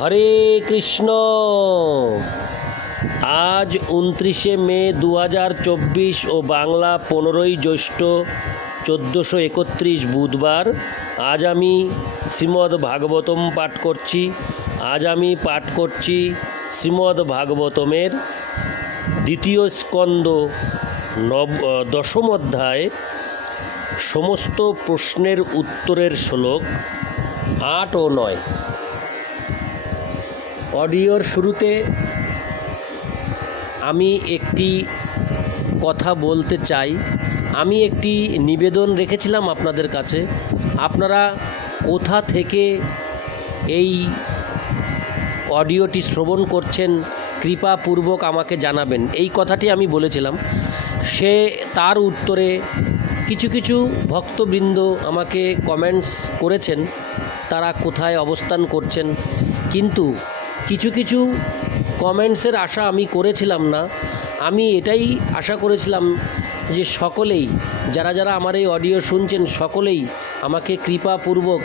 হরে কৃষ্ণ। আজ উনত্রিশে মে দু হাজার চব্বিশ ও বাংলা পনেরোই জ্যৈষ্ঠ চোদ্দোশো একত্রিশ বুধবার, আজ আমি শ্রীমদ্ ভাগবতম পাঠ করছি। আজ আমি পাঠ করছি শ্রীমদ্ ভাগবতমের দ্বিতীয় স্কন্দ নব দশম অধ্যায়। সমস্ত প্রশ্নের উত্তরের শ্লোক আট ও নয়। অডিওর শুরুতে আমি একটি কথা বলতে চাই। আমি একটি নিবেদন রেখেছিলাম আপনাদের কাছে। আপনারা কোথা থেকে এই অডিওটি শ্রবণ করছেন, কৃপাপূর্বক আমাকে জানাবেন। এই কথাটি আমি বলেছিলাম। সে তার উত্তরে কিছু কিছু ভক্তবৃন্দ আমাকে কমেন্টস করেছেন, তারা কোথায় অবস্থান করছেন। কিন্তু কিছু কিছু কমেন্টসের আশা আমি করেছিলাম না। আমি এটাই আশা করেছিলাম যে সকলেই, যারা যারা আমার এই অডিও শুনছেন, সকলেই আমাকে কৃপাপূর্বক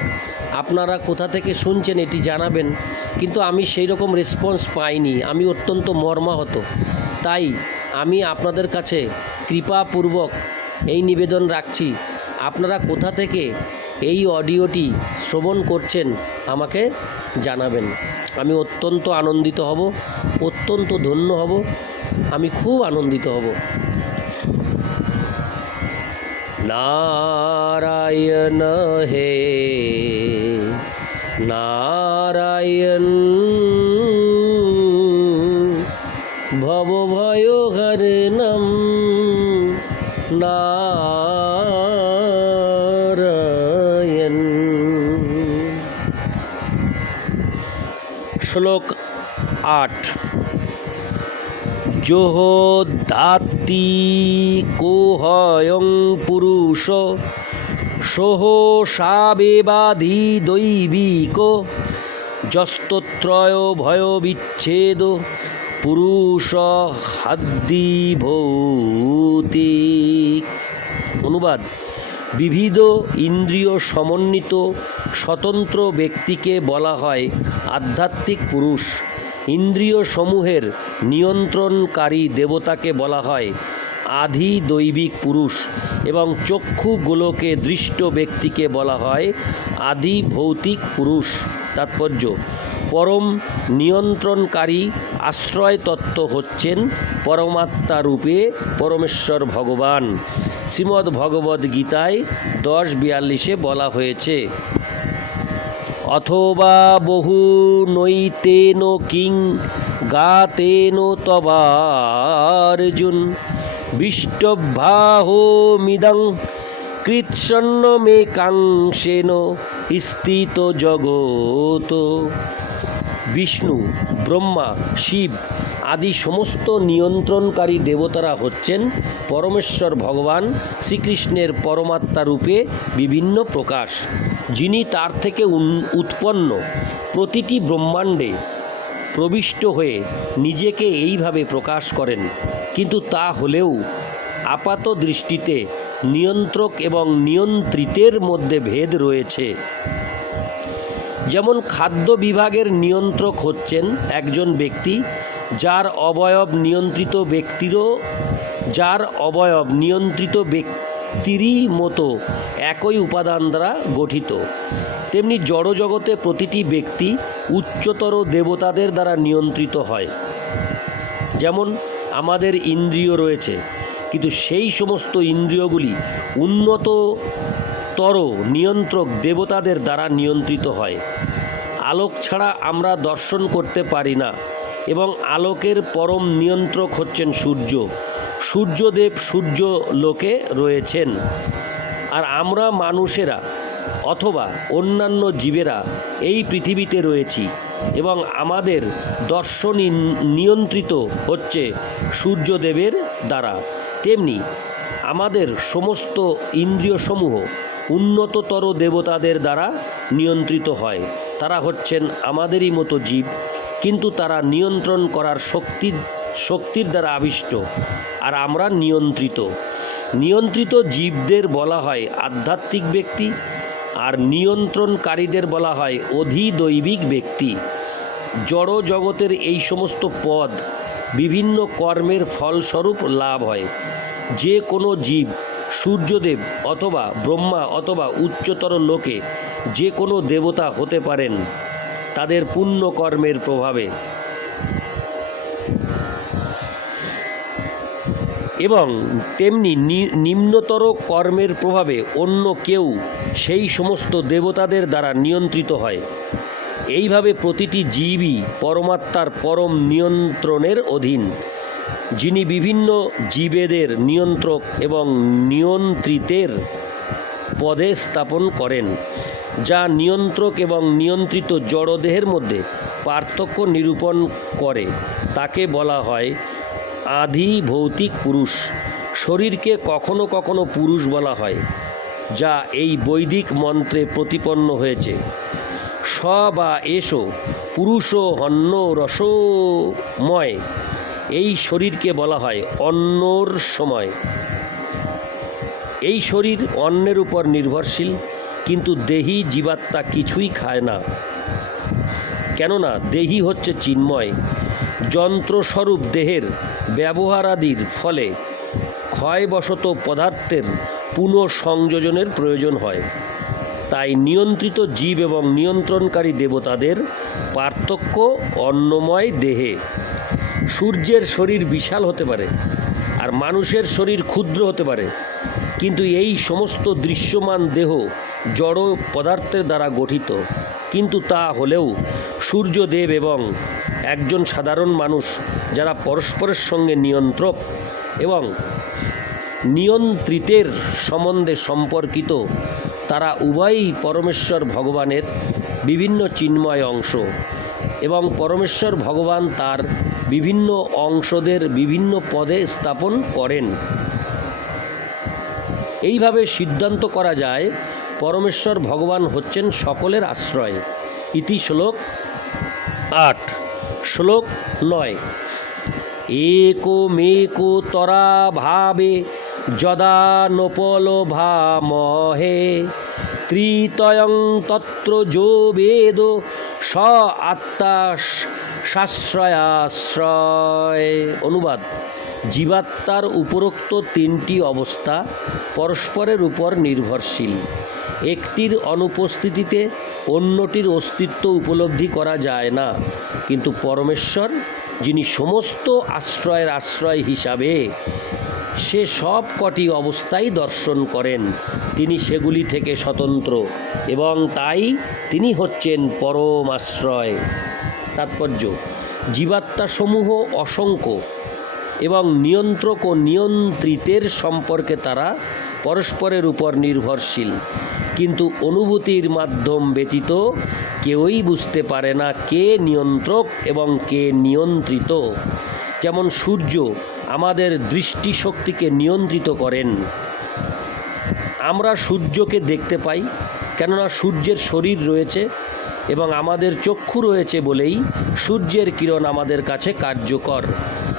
আপনারা কোথা থেকে শুনছেন এটি জানাবেন। কিন্তু আমি সেই রকম রেসপন্স পাইনি। আমি অত্যন্ত মর্মাহত। তাই আমি আপনাদের কাছে কৃপাপূর্বক এই নিবেদন রাখছি। আপনারা কোথা থেকে এই অডিওটি শ্রবণ করছেন আমাকে জানাবেন। আমি অত্যন্ত আনন্দিত হব, অত্যন্ত ধন্য হব, আমি খুব আনন্দিত হব। নারায়ণ হে, নারায়ণ ভব ভয় হরণম নারায়ণ শ্লোক আট। যোহ দাত্তি কোহয়ং পুরুষ, সোহ সাবেবাধি দৈবিক, যস্তত্রয় ভয় বিচ্ছেদ, পুরুষ হাদ্দি ভৌতিক অনুবাদ। বিবিধ ইন্দ্রিয় সমন্বিত স্বতন্ত্র ব্যক্তিকে বলা হয় আধ্যাত্মিক পুরুষ। ইন্দ্রিয় সমূহের নিয়ন্ত্রণকারী দেবতাকে বলা হয় আধি দৈবিক পুরুষ এবং চক্ষু গোলকে দৃষ্ট ব্যক্তিকে বলা হয় আধি ভৌতিক পুরুষ। তাৎপর্য পরম নিয়ন্ত্রণকারী আশ্রয় তত্ত্ব হচ্ছেন পরমাত্মা রূপে পরমেশ্বর ভগবান। শ্রীমদ্ ভগবদ্ গীতায় দশ বিয়াল্লিশে বলা হয়েছে, অথবা বহু নৈতেন কিং গাতেন তবার্জুন বিষ্টভাহ মিদং কৃৎসন্ন মে কাংসেন স্থিত জগত বিষ্ণু, ব্রহ্মা, শিব আদি সমস্ত নিয়ন্ত্রণকারী দেবতারা হচ্ছেন পরমেশ্বর ভগবান শ্রীকৃষ্ণের পরমাত্মা রূপে বিভিন্ন প্রকাশ, যিনি তার থেকে উৎপন্ন প্রতিটি ব্রহ্মাণ্ডে প্রবিষ্ট হয়ে নিজেকে এইভাবে প্রকাশ করেন। কিন্তু তা হলেও আপাত দৃষ্টিতে নিয়ন্ত্রক এবং নিয়ন্ত্রিতের মধ্যে ভেদ রয়েছে। যেমন খাদ্য বিভাগের নিয়ন্ত্রক হচ্ছেন একজন ব্যক্তি, যার অবয়ব নিয়ন্ত্রিত ব্যক্তিরও, যার অবয়ব নিয়ন্ত্রিত ব্যক্তিরই মতো একই উপাদান দ্বারা গঠিত। তেমনি জড়জগতে প্রতিটি ব্যক্তি উচ্চতর দেবতাদের দ্বারা নিয়ন্ত্রিত হয়। যেমন আমাদের ইন্দ্রিয় রয়েছে কিন্তু সেই সমস্ত ইন্দ্রিয়গুলি উন্নততর নিয়ন্ত্রক দেবতাদের দ্বারা নিয়ন্ত্রিত হয়। আলোক ছাড়া আমরা দর্শন করতে পারি না এবং আলোকের পরম নিয়ন্ত্রক হচ্ছেন সূর্য। সূর্যদেব সূর্য লোকে রয়েছেন। আর আমরা মানুষেরা অথবা অন্যান্য জীবেরা এই পৃথিবীতে রয়েছি এবং আমাদের দর্শন নিয়ন্ত্রিত হচ্ছে সূর্যদেবের দ্বারা। তেমনি আমাদের সমস্ত ইন্দ্রিয়সমূহ উন্নততর দেবতাদের দ্বারা নিয়ন্ত্রিত হয়। তারা হচ্ছেন আমাদেরই মতো জীব, কিন্তু তারা নিয়ন্ত্রণ করার শক্তি, শক্তির দ্বারা আবিষ্ট, আর আমরা নিয়ন্ত্রিত। নিয়ন্ত্রিত জীবদের বলা হয় আধ্যাত্মিক ব্যক্তি, আর নিয়ন্ত্রণকারীদের বলা হয় অধিদৈবিক ব্যক্তি। জড় জগতের এই সমস্ত পদ বিভিন্ন কর্মের ফলস্বরূপ লাভ হয়। যে কোনো জীব, সূর্যদেব অথবা ব্রহ্মা অথবা উচ্চতর লোকে যে কোনো দেবতা হতে পারেন, তাদের পুণ্য কর্মের প্রভাবে। এবং তেমনি নিম্নতর কর্মের প্রভাবে অন্য কেউ সেই সমস্ত দেবতাদের দ্বারা নিয়ন্ত্রিত হয়। এইভাবে প্রতিটি জীবই পরমাত্মার পরম নিয়ন্ত্রণের অধীন। যিনি বিভিন্ন জীবেদের নিয়ন্ত্রক এবং নিয়ন্ত্রিতের পদে স্থাপন করেন, যা নিয়ন্ত্রক এবং নিয়ন্ত্রিত জড়দেহের মধ্যে পার্থক্য নিরূপণ করে। তাকে বলা হয় আধি ভৌতিক পুরুষ। শরীরকে কখনো কখনো পুরুষ বলা হয়, যা এই বৈদিক মন্ত্রে প্রতিপন্ন হয়েছে। স বা এসো, পুরুষ হন্য রসময় এই শরীরকে বলা হয় অন্নর সময়। এই শরীর অন্যের উপর নির্ভরশীল, কিন্তু দেহি জীবাত্মা কিছুই খায় না। কেননা দেহি হচ্ছে চিন্ময়। যন্ত্রস্বরূপ দেহের ব্যবহারাদির ফলে ক্ষয়বশত পদার্থের পুনঃসংযোজনের প্রয়োজন হয়। তাই নিয়ন্ত্রিত জীব এবং নিয়ন্ত্রণকারী দেবতাদের পার্থক্য অন্নময় দেহে। সূর্যের শরীর বিশাল হতে পারে আর মানুষের শরীর ক্ষুদ্র হতে পারে। কিন্তু এই সমস্ত দৃশ্যমান দেহ জড় পদার্থের দ্বারা গঠিত। কিন্তু তা হলেও সূর্যদেব এবং একজন সাধারণ মানুষ যারা পরস্পরের সঙ্গে নিয়ন্ত্রক এবং নিয়ন্ত্রিতের সম্বন্ধে সম্পর্কিত তারা উভয়ই পরমেশ্বর ভগবানের বিভিন্ন চিন্ময় অংশ এবং পরমেশ্বর ভগবান তার বিভিন্ন অংশদের বিভিন্ন পদে স্থাপন করেন। এইভাবে সিদ্ধান্ত করা যায়, পরমেশ্বর ভগবান হচ্ছেন সকলের আশ্রয়। ইতি শ্লোক আট। শ্লোক নয়। একো মেকো তরা ভাবে যদা নোপল ভামহে ত্রিতয়ং তত্র যো বেদ স আত্মা সাশ্রয়াশ্রয়। অনুবাদ। জীবাত্মার উপরোক্ত তিনটি অবস্থা পরস্পরের উপর নির্ভরশীল। একটির অনুপস্থিতিতে অন্যটির অস্তিত্ব উপলব্ধি করা যায় না। কিন্তু পরমেশ্বর, যিনি সমস্ত আশ্রয়ের আশ্রয় হিসাবে সে সব কটি অবস্থাই দর্শন করেন। তিনি সেগুলি থেকে স্বতন্ত্র এবং তাই তিনি হচ্ছেন পরম আশ্রয়। তাৎপর্য, জীবাত্মাসমূহ অসংখ্য এবং নিয়ন্ত্রক ও নিয়ন্ত্রিতের সম্পর্কে তারা পরস্পরের উপর নির্ভরশীল। কিন্তু অনুভূতির মাধ্যম ব্যতীত কেউই বুঝতে পারে না কে নিয়ন্ত্রক এবং কে নিয়ন্ত্রিত। যেমন সূর্য আমাদের দৃষ্টিশক্তিকে নিয়ন্ত্রিত করেন। আমরা সূর্যকে দেখতে পাই কেননা সূর্যের শরীর রয়েছে। এবং আমাদের চক্ষু রয়েছে বলেই সূর্যের কিরণ আমাদের কাছে কার্যকর।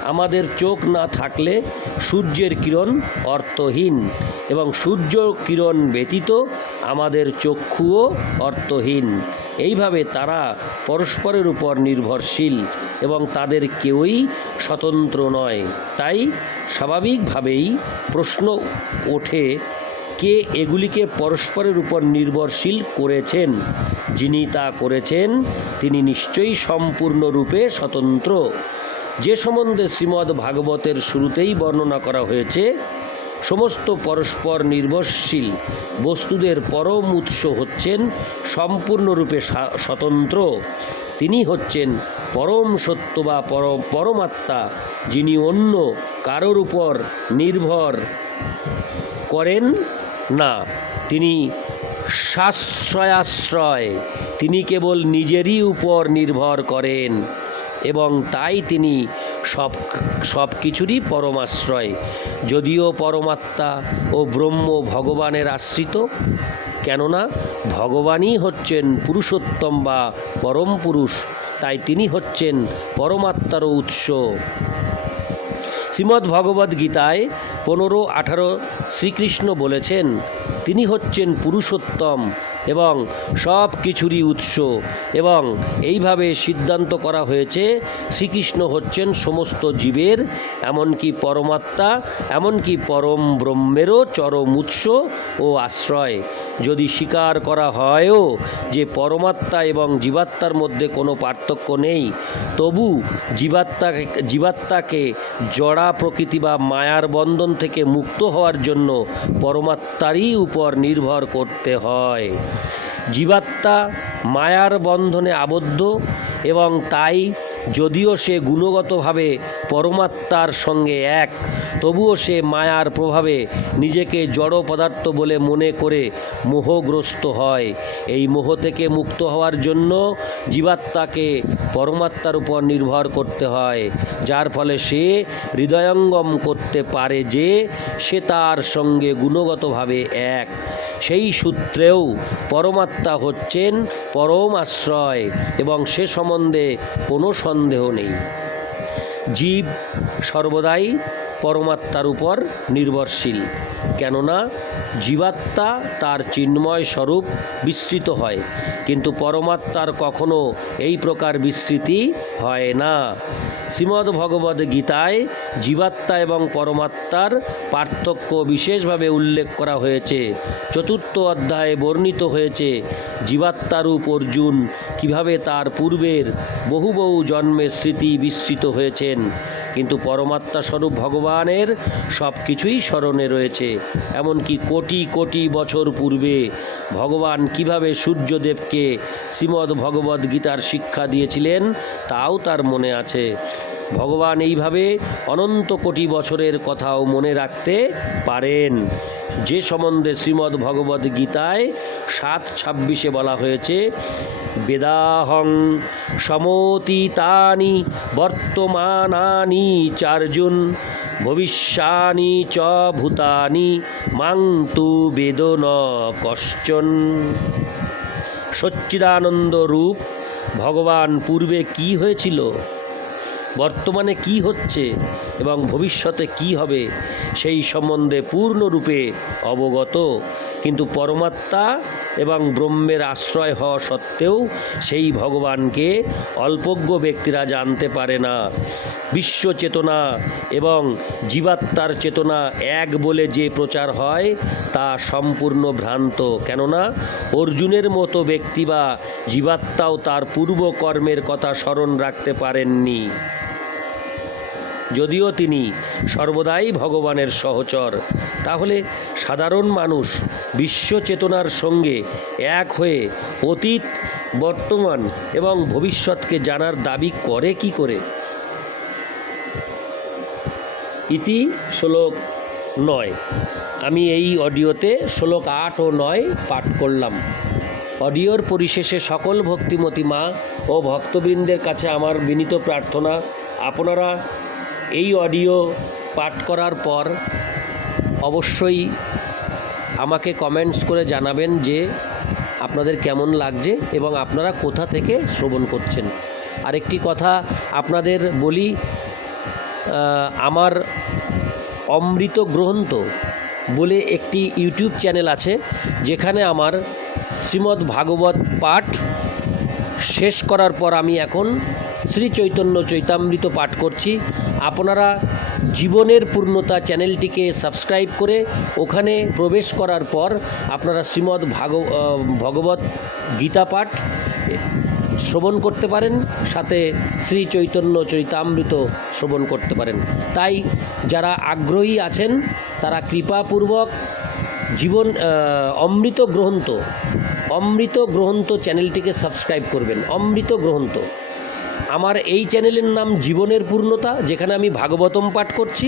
আমাদের চোখ না থাকলে সূর্যের কিরণ অর্থহীন এবং সূর্য কিরণ ব্যতীত আমাদের চক্ষুও অর্থহীন। এইভাবে তারা পরস্পরের উপর নির্ভরশীল এবং তাদের কেউই স্বতন্ত্র নয়। তাই স্বাভাবিকভাবেই প্রশ্ন ওঠে কে এগুলিকে পরস্পরের উপর নির্ভরশীল করেছেন? যিনি তা করেছেন, তিনি নিশ্চয়ই সম্পূর্ণরূপে স্বতন্ত্র। যে সম্বন্ধে শ্রীমদ্ ভাগবতের শুরুতেই বর্ণনা করা হয়েছে, সমস্ত পরস্পর নির্ভরশীল, বস্তুদের পরম উৎস হচ্ছেন সম্পূর্ণরূপে স্বতন্ত্র। তিনি হচ্ছেন পরম সত্য বা পরম, পরমাত্মা, যিনি অন্য কারোর উপর নির্ভর করেন না, তিনি সাশ্রয়াশ্রয়, তিনি কেবল নিজেরই উপর নির্ভর করেন এবং তাই তিনি সব সব কিছুরই পরমাশ্রয়, যদিও পরমাত্মা ও ব্রহ্ম ভগবানের আশ্রিত, কেননা ভগবানই হচ্ছেন পুরুষোত্তম বা পরম পুরুষ, তাই তিনি হচ্ছেন পরমাত্মারও উৎস। শ্রীমদ্ ভগবদ্ গীতায় পনেরো আঠারো শ্রীকৃষ্ণ বলেছেন, তিনি হচ্ছেন পুরুষোত্তম এবং সব কিছুরই উৎস এবং এইভাবে সিদ্ধান্ত করা হয়েছে, শ্রীকৃষ্ণ হচ্ছেন সমস্ত জীবের, এমনকি পরমাত্মা, এমনকি পরম ব্রহ্মেরও চরম উৎস ও আশ্রয়। যদি স্বীকার করা হয়ও যে পরমাত্মা এবং জীবাত্মার মধ্যে কোনো পার্থক্য নেই, তবু জীবাত্মাকে জীবাত্মাকে জড়া প্রকৃতি বা মায়ার বন্ধন থেকে মুক্ত হওয়ার জন্য পরমাত্মারই উপর নির্ভর করতে হয়। জীবাত্মা মায়ার বন্ধনে আবদ্ধ এবং তাই যদিও সে গুণগতভাবে পরমাত্মার সঙ্গে এক, তবুও সে মায়ার প্রভাবে নিজেকে জড় পদার্থ বলে মনে করে মোহগ্রস্ত হয়। এই মোহ থেকে মুক্ত হওয়ার জন্য জীবাত্মাকে পরমাত্মার উপর নির্ভর করতে হয়, যার ফলে সে হৃদয়ঙ্গম করতে পারে যে সে তার সঙ্গে গুণগতভাবে এক। সেই সূত্রেও পরমাত্মা হচ্ছেন পরম আশ্রয় এবং সে সম্বন্ধে কোনো সন্দেহ নেই। জীব সর্বদাই পরমাত্মার উপর নির্ভরশীল, কেননা জীবাত্মা তার চিন্ময় স্বরূপ বিস্তৃত হয়, কিন্তু পরমাত্মার কখনো এই প্রকার বিস্তৃতি হয় না। শ্রীমদ্ ভগবদ গীতায় জীবাত্মা এবং পরমাত্মার পার্থক্য বিশেষভাবে উল্লেখ করা হয়েছে। চতুর্থ অধ্যায়ে বর্ণিত হয়েছে জীবাত্মারূপ অর্জুন কীভাবে তার পূর্বের বহু বহু জন্মের স্মৃতি বিস্মৃত হয়েছেন। কিন্তু পরমাত্মা স্বরূপ ভগবানের সব কিছুই স্মরণে রয়েছে। এমনকি কোটি কোটি বছর পূর্বে ভগবান কীভাবে সূর্যদেবকে শ্রীমদ্ ভগবদ্ গীতার শিক্ষা দিয়েছিলেন, তাও তার মনে আছে। ভগবান এইভাবে অনন্ত কোটি বছরের কথাও মনে রাখতে পারেন। যে সম্বন্ধে শ্রীমদ্ ভগবদ্ গীতায় সাত ছাব্বিশে বলা হয়েছে বেদাহং সমতীতানি বর্তমানানি চার্জুন, ভবিষ্যানি চ ভূতানি মাং তু বেদ ন কশ্চন। সচ্চিদানন্দ রূপ, ভগবান পূর্বে কি হয়েছিল? বর্তমানে কি হচ্ছে এবং ভবিষ্যতে কি হবে, সেই সম্বন্ধে পূর্ণরূপে অবগত। কিন্তু পরমাত্মা এবং ব্রহ্মের আশ্রয় হওয়া সত্ত্বেও সেই ভগবানকে অল্পজ্ঞ ব্যক্তিরা জানতে পারে না। বিশ্ব চেতনা এবং জীবাত্মার চেতনা এক বলে যে প্রচার হয়, তা সম্পূর্ণ ভ্রান্ত। কেননা, অর্জুনের মতো ব্যক্তি বা জীবাত্মাও তার পূর্বকর্মের কথা স্মরণ রাখতে পারেননি। যদিও তিনি সর্বদাই ভগবানের সহচর, তাহলে সাধারণ মানুষ বিশ্ব চেতনার সঙ্গে এক হয়ে অতীত, বর্তমান এবং ভবিষ্যৎকে জানার দাবি করে কি করে? ইতি শ্লোক নয়। আমি এই অডিওতে শ্লোক আট ও নয় পাঠ করলাম। অডিওর পরিশেষে সকল ভক্তিমতী মা ও ভক্তবৃন্দের কাছে আমার বিনীত প্রার্থনা, আপনারা এই অডিও পাঠ করার পর অবশ্যই আমাকে কমেন্টস করে জানাবেন যে আপনাদের কেমন লাগছে এবং আপনারা কোথা থেকে শ্রবণ করছেন। আরেকটি কথা আপনাদের বলি আমার অমৃত গ্রন্থ বলে একটি ইউটিউব চ্যানেল আছে, যেখানে আমার শ্রীমদ্ ভাগবত পাঠ শেষ করার পর আমি এখন শ্রী চৈতন্য চৈতামৃত পাঠ করছি। আপনারা জীবনের পূর্ণতা চ্যানেলটিকে সাবস্ক্রাইব করে ওখানে প্রবেশ করার পর আপনারা শ্রীমদ্ ভাগ ভগবত গীতা পাঠ শ্রবণ করতে পারেন, সাথে শ্রী চৈতন্য চৈতামৃত শ্রবণ করতে পারেন। তাই যারা আগ্রহী আছেন, তারা কৃপাপূর্বক জীবন অমৃত গ্রন্থ অমৃত গ্রন্থ চ্যানেলটিকে সাবস্ক্রাইব করবেন। অমৃত গ্রন্থ। আমার এই চ্যানেলের নাম জীবনের পূর্ণতা, যেখানে আমি ভাগবতম পাঠ করছি।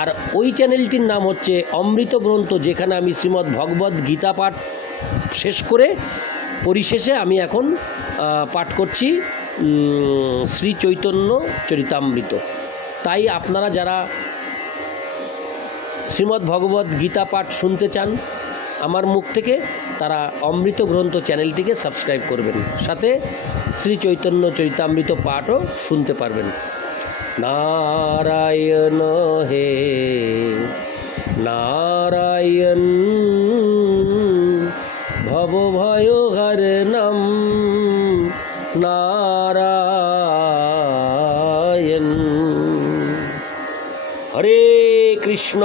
আর ওই চ্যানেলটির নাম হচ্ছে অমৃত গ্রন্থ, যেখানে আমি শ্রীমদ্ ভগবদ্ গীতা পাঠ শেষ করে পরিশেষে আমি এখন পাঠ করছি শ্রী চৈতন্য চরিতামৃত। তাই আপনারা যারা শ্রীমদ্ ভগবদ্ গীতা পাঠ শুনতে চান আমার মুখ থেকে তারা অমৃত গ্রন্থ চ্যানেলটিকে সাবস্ক্রাইব করবেন। সাথে শ্রী চৈতন্য চৈতামৃত পাঠও শুনতে পারবেন। নারায়ণ হে, নারায়ণ ভবভয় হর নাম নারায়ণ। হরে কৃষ্ণ।